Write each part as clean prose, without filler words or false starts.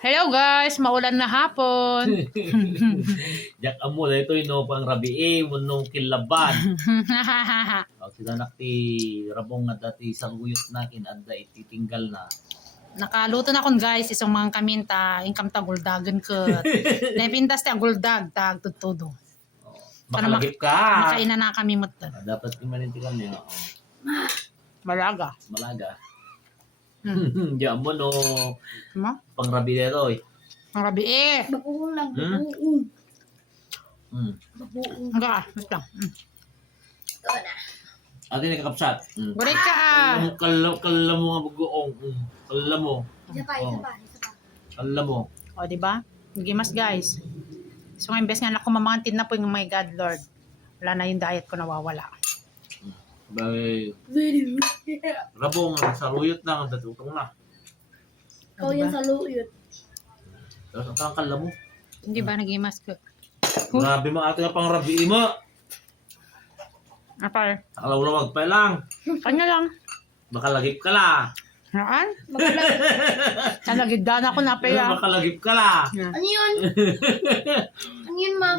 Hello guys, maulan na hapon. Jak amo da ito ino pang rabi munong kilaban. Pag sila nakti rabong nga dati sa uyot na kinadda ititinggal na. Nakaluto na kon guys, isang mga kaminta, ingkam ta guldagan ko. Nepintas ta guldag, tag tutudo. Makalagip ka. Makainan na kami mo to. Dapat imaninti kami. Malaga. Malaga. Diyan mo no. Mo? Pang rabi dito eh. Ang rabi eh. Babuong lang, Hmm? babuong. Mm. Hangga, basta. Ito na. Ate nakakapsat. Gulit ka. Kala mo nga bagoong. Kala mo. Isa pa, isa pa, isa pa. Kala mo. O, diba? Gimas guys. So, imbes nga na kumamantin na po yung my God Lord. Wala na yung diet ko nawawala. Bagay. Very good. Rabong sa luyot na datutong na. Ikaw yan sa luyot. Tapos ang kala mo. Hindi ba nagimas ko? Grabe mo ate nga pang rabi mo. Apa? Nakalawlawag pa lang. Kanya lang. Makalagip ka la. Naan? Sa nagigdan ako na pala. Makalagip ka la. Ano yun? Ano yun, ma?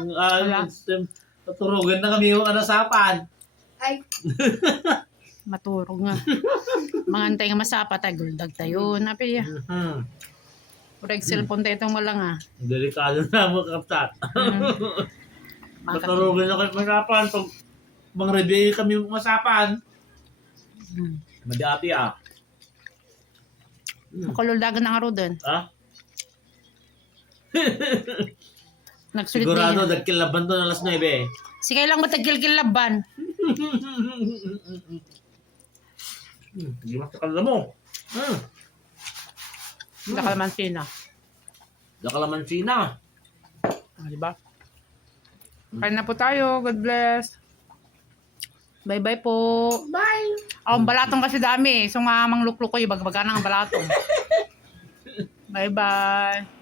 Tuturugan na kami yung anasapan. Ay, Maturog nga. Mga antay nga masapa tayo, guldag tayo. Napi ya. Purag cellphone tayo itong wala nga. Delikado na mo kapsat. Tuturugan na kami masapan. Pag mang-review kami masapan. Madati ah. Makululdagan ng aro doon. Ha? Nagsulit Sigurado, na yan. nagkilaban doon alas 9 eh. Sige lang matagil-gil laban. Hindi masakal na mo. Nakalamansin na. Nakalamansi na. Ah, diba? Kain na po tayo. God bless. Bye-bye po. bye! Ang balatong kasi dami. So nga, manglukluk ko yung bagbaga ng balatong. Bye-bye.